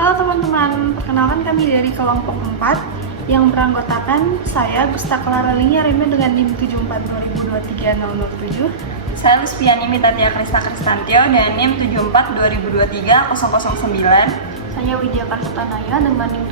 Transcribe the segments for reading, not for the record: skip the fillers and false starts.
Halo teman-teman, perkenalkan kami dari kelompok 4 yang beranggotakan saya Gusta Clara Linia Reme dengan NIM 7420230007. Saya Luspiani Mitatia Krista Kristantio dengan NIM 7420230009. Saya Widya Karsutanaya dengan NIM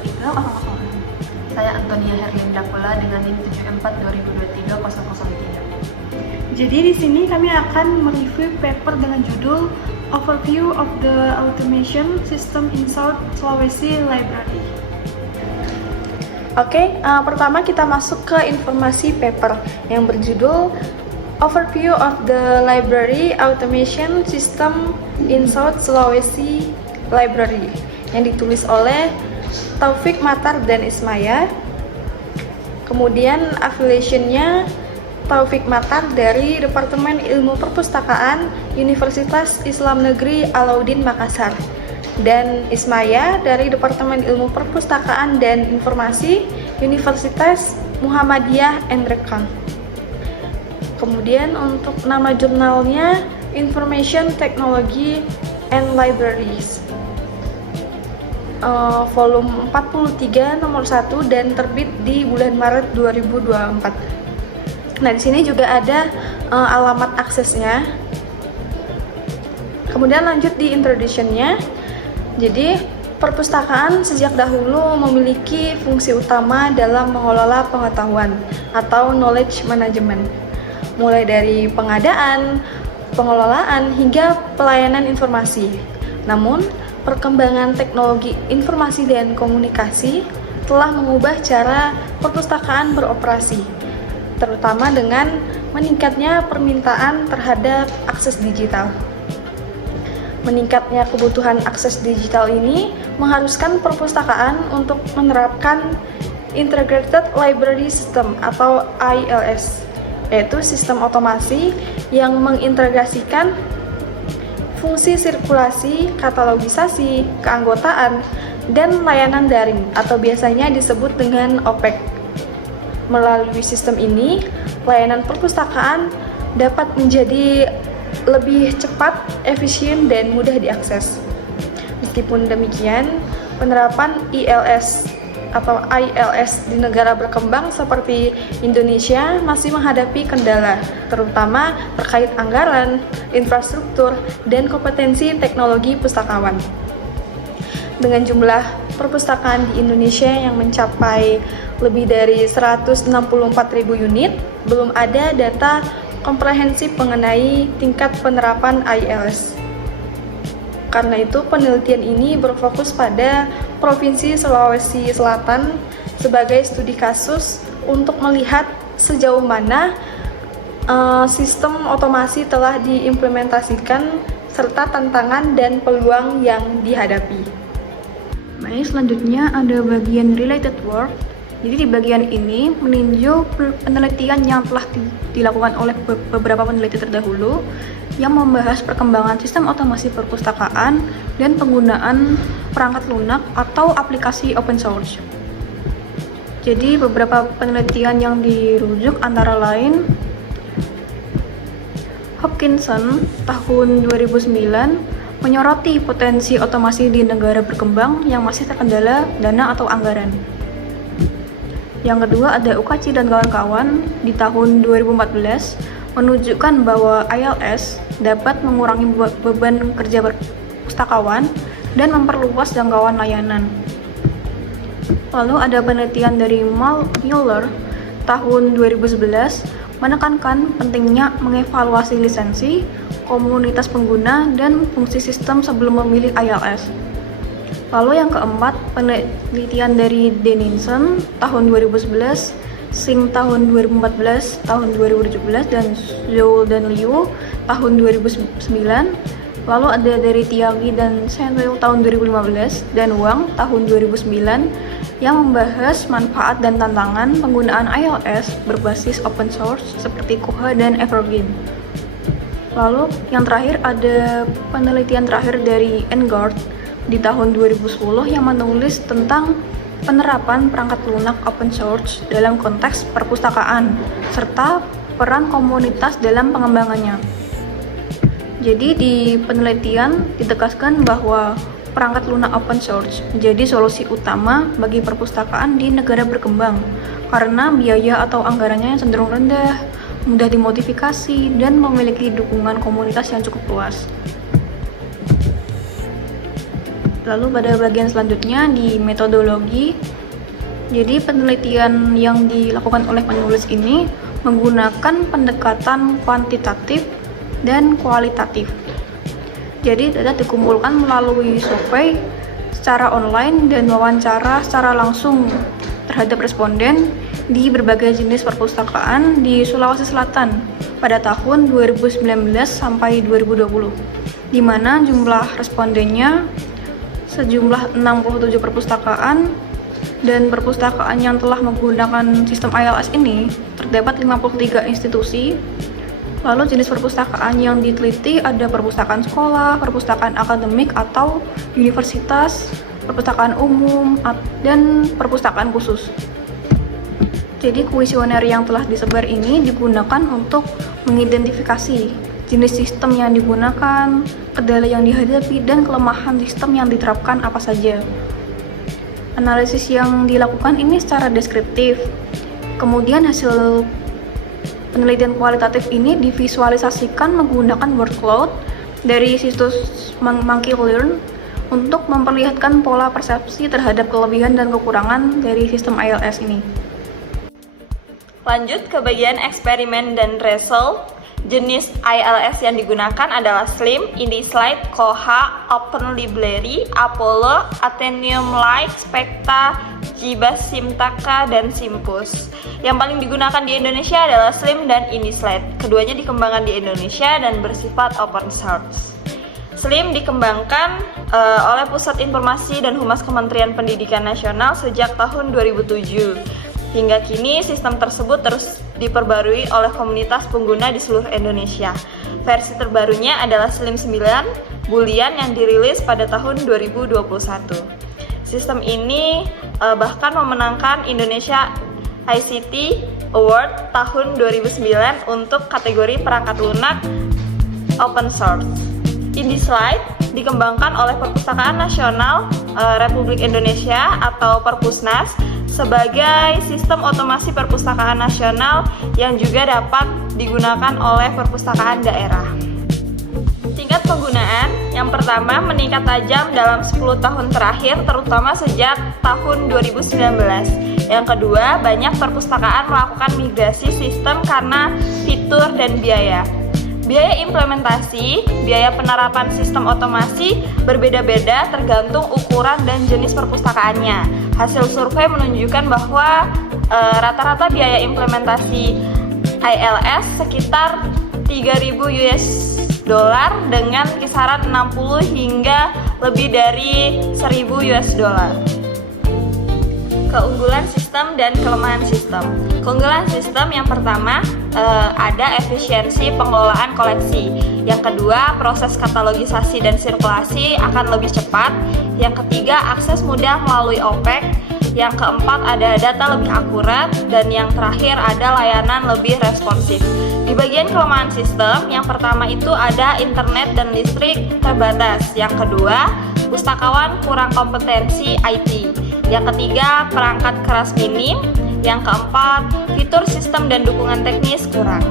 7420230006. Saya Antonia Herlinda Pula dengan NIM 7420230003. Jadi di sini kami akan mereview paper dengan judul Overview of the Automation System in South Sulawesi Library. Pertama kita masuk ke informasi paper yang berjudul Overview of the Library Automation System in South Sulawesi Library yang ditulis oleh Taufik Matar dan Ismaya. Kemudian affiliation-nya Taufik Matar dari Departemen Ilmu Perpustakaan Universitas Islam Negeri Alauddin Makassar dan Ismaya dari Departemen Ilmu Perpustakaan dan Informasi Universitas Muhammadiyah Endrekan. Kemudian untuk nama jurnalnya Information Technology and Libraries, volume 43 nomor 1 dan terbit di bulan Maret 2024. Nah, di sini juga ada alamat aksesnya. Kemudian lanjut di introduction-nya. Jadi, perpustakaan sejak dahulu memiliki fungsi utama dalam mengelola pengetahuan atau knowledge management. Mulai dari pengadaan, pengelolaan, hingga pelayanan informasi. Namun, perkembangan teknologi informasi dan komunikasi telah mengubah cara perpustakaan beroperasi, terutama dengan meningkatnya permintaan terhadap akses digital. Meningkatnya kebutuhan akses digital ini mengharuskan perpustakaan untuk menerapkan Integrated Library System atau ILS, yaitu sistem otomasi yang mengintegrasikan fungsi sirkulasi, katalogisasi, keanggotaan, dan layanan daring atau biasanya disebut dengan OPEC. Melalui sistem ini, layanan perpustakaan dapat menjadi lebih cepat, efisien, dan mudah diakses. Meskipun demikian, penerapan ILS atau ILS di negara berkembang seperti Indonesia masih menghadapi kendala, terutama terkait anggaran, infrastruktur, dan kompetensi teknologi pustakawan. Dengan jumlah perpustakaan di Indonesia yang mencapai lebih dari 164.000 unit, belum ada data komprehensif mengenai tingkat penerapan ILS. Karena itu, penelitian ini berfokus pada Provinsi Sulawesi Selatan sebagai studi kasus untuk melihat sejauh mana sistem otomasi telah diimplementasikan serta tantangan dan peluang yang dihadapi. Baik, selanjutnya ada bagian related work. Jadi di bagian ini meninjau penelitian yang telah dilakukan oleh beberapa peneliti terdahulu yang membahas perkembangan sistem otomasi perpustakaan dan penggunaan perangkat lunak atau aplikasi open source. Jadi beberapa penelitian yang dirujuk antara lain Hopkinson tahun 2009 menyoroti potensi otomasi di negara berkembang yang masih terkendala dana atau anggaran. Yang kedua ada Ukaci dan kawan-kawan di tahun 2014 menunjukkan bahwa ILS dapat mengurangi beban kerja pustakawan dan memperluas jangkauan layanan. Lalu ada penelitian dari Mueller tahun 2011 menekankan pentingnya mengevaluasi lisensi, komunitas pengguna, dan fungsi sistem sebelum memilih ILS. Lalu yang keempat, penelitian dari Dennison tahun 2011, Singh tahun 2014, tahun 2017, dan Zhou dan Liu tahun 2009. Lalu ada dari Tiagi dan Senil tahun 2015, dan Wang tahun 2009 yang membahas manfaat dan tantangan penggunaan ILS berbasis open source seperti Koha dan Evergreen. Lalu yang terakhir ada penelitian terakhir dari Engard di tahun 2010 yang menulis tentang penerapan perangkat lunak open source dalam konteks perpustakaan serta peran komunitas dalam pengembangannya. Jadi di penelitian ditegaskan bahwa perangkat lunak open source menjadi solusi utama bagi perpustakaan di negara berkembang karena biaya atau anggarannya yang cenderung rendah, mudah dimodifikasi, dan memiliki dukungan komunitas yang cukup luas. Lalu pada bagian selanjutnya di metodologi, jadi penelitian yang dilakukan oleh penulis ini menggunakan pendekatan kuantitatif dan kualitatif. Jadi data dikumpulkan melalui survei secara online dan wawancara secara langsung terhadap responden di berbagai jenis perpustakaan di Sulawesi Selatan pada tahun 2019 sampai 2020, di mana jumlah respondennya sejumlah 67 perpustakaan, dan perpustakaan yang telah menggunakan sistem ILS ini terdapat 53 institusi. Lalu jenis perpustakaan yang diteliti ada perpustakaan sekolah, perpustakaan akademik atau universitas, perpustakaan umum, dan perpustakaan khusus. Jadi kuesioner yang telah disebar ini digunakan untuk mengidentifikasi jenis sistem yang digunakan, kendala yang dihadapi, dan kelemahan sistem yang diterapkan apa saja. Analisis yang dilakukan ini secara deskriptif. Kemudian hasil penelitian kualitatif ini divisualisasikan menggunakan word cloud dari situs Monkeylearn untuk memperlihatkan pola persepsi terhadap kelebihan dan kekurangan dari sistem ILS ini. Lanjut ke bagian eksperimen dan result. Jenis ILS yang digunakan adalah SLIM, IndiSlide, Koha, Open Library, Apollo, Atheneum Lite, Specta, Jibas, Simtaka, dan Simpus. Yang paling digunakan di Indonesia adalah SLIM dan IndiSlide. Keduanya dikembangkan di Indonesia dan bersifat open source. SLIM dikembangkan oleh Pusat Informasi dan Humas Kementerian Pendidikan Nasional sejak tahun 2007. Hingga kini sistem tersebut terus diperbarui oleh komunitas pengguna di seluruh Indonesia. Versi terbarunya adalah SLIM 9 Boolean yang dirilis pada tahun 2021. Sistem ini bahkan memenangkan Indonesia ICT Award tahun 2009 untuk kategori perangkat lunak open source. IndiSlide dikembangkan oleh Perpustakaan Nasional Republik Indonesia atau Perpusnas sebagai sistem otomasi perpustakaan nasional yang juga dapat digunakan oleh perpustakaan daerah. Tingkat penggunaan yang pertama meningkat tajam dalam 10 tahun terakhir, terutama sejak tahun 2019. Yang kedua, banyak perpustakaan melakukan migrasi sistem karena fitur dan biaya. Biaya implementasi, biaya penerapan sistem otomasi berbeda-beda tergantung ukuran dan jenis perpustakaannya. Hasil survei menunjukkan bahwa rata-rata biaya implementasi ILS sekitar 3.000 US dollar dengan kisaran 60 hingga lebih dari 1.000 US dollar. Keunggulan sistem dan kelemahan sistem. Keunggulan sistem yang pertama ada efisiensi pengelolaan koleksi. Yang kedua, proses katalogisasi dan sirkulasi akan lebih cepat. Yang ketiga, akses mudah melalui OPEC. Yang keempat, ada data lebih akurat. Dan yang terakhir, ada layanan lebih responsif. Di bagian kelemahan sistem, yang pertama itu ada internet dan listrik terbatas. Yang kedua, pustakawan kurang kompetensi IT. Yang ketiga, perangkat keras minim. Yang keempat, fitur sistem dan dukungan teknis kurang.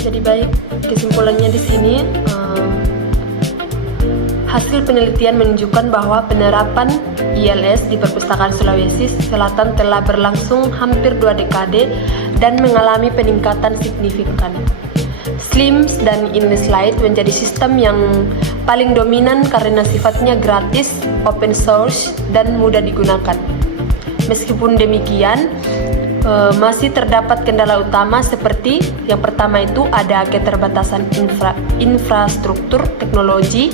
Jadi baik, kesimpulannya di sini hasil penelitian menunjukkan bahwa penerapan ILS di Perpustakaan Sulawesi Selatan telah berlangsung hampir 2 dekade dan mengalami peningkatan signifikan. SLIM dan IndiSlide menjadi sistem yang paling dominan karena sifatnya gratis, open source, dan mudah digunakan. Meskipun demikian, masih terdapat kendala utama seperti yang pertama itu ada keterbatasan infrastruktur teknologi,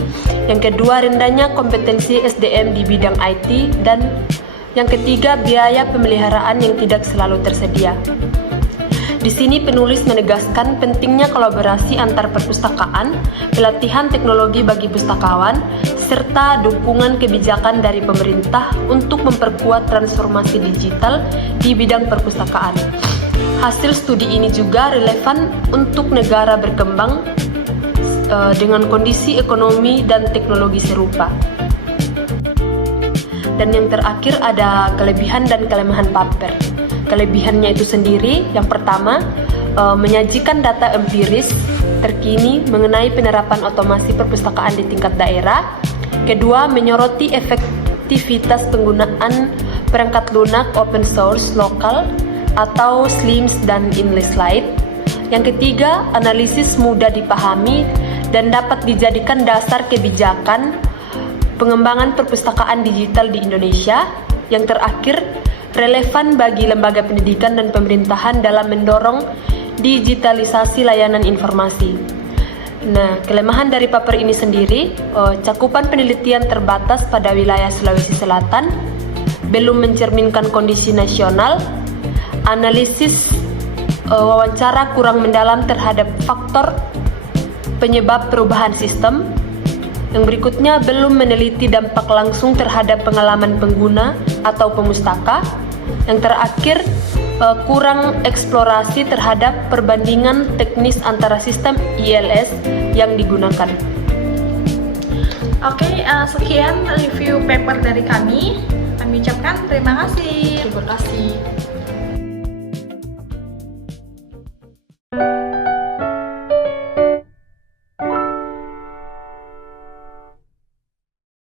yang kedua rendahnya kompetensi SDM di bidang IT, dan yang ketiga biaya pemeliharaan yang tidak selalu tersedia. Di sini penulis menegaskan pentingnya kolaborasi antar perpustakaan, pelatihan teknologi bagi pustakawan, serta dukungan kebijakan dari pemerintah untuk memperkuat transformasi digital di bidang perpustakaan. Hasil studi ini juga relevan untuk negara berkembang dengan kondisi ekonomi dan teknologi serupa. Dan yang terakhir ada kelebihan dan kelemahan paper. Kelebihannya itu sendiri, yang pertama, menyajikan data empiris terkini mengenai penerapan otomasi perpustakaan di tingkat daerah. Kedua, menyoroti efektivitas penggunaan perangkat lunak open source lokal atau SLIMS dan InliSlide. Yang ketiga, analisis mudah dipahami dan dapat dijadikan dasar kebijakan pengembangan perpustakaan digital di Indonesia. Yang terakhir, relevan bagi lembaga pendidikan dan pemerintahan dalam mendorong digitalisasi layanan informasi. Nah, kelemahan dari paper ini sendiri, cakupan penelitian terbatas pada wilayah Sulawesi Selatan, belum mencerminkan kondisi nasional, analisis wawancara kurang mendalam terhadap faktor penyebab perubahan sistem. Yang berikutnya, belum meneliti dampak langsung terhadap pengalaman pengguna atau pemustaka. Yang terakhir, kurang eksplorasi terhadap perbandingan teknis antara sistem ILS yang digunakan. Oke, sekian review paper dari kami. Kami ucapkan terima kasih. Terima kasih.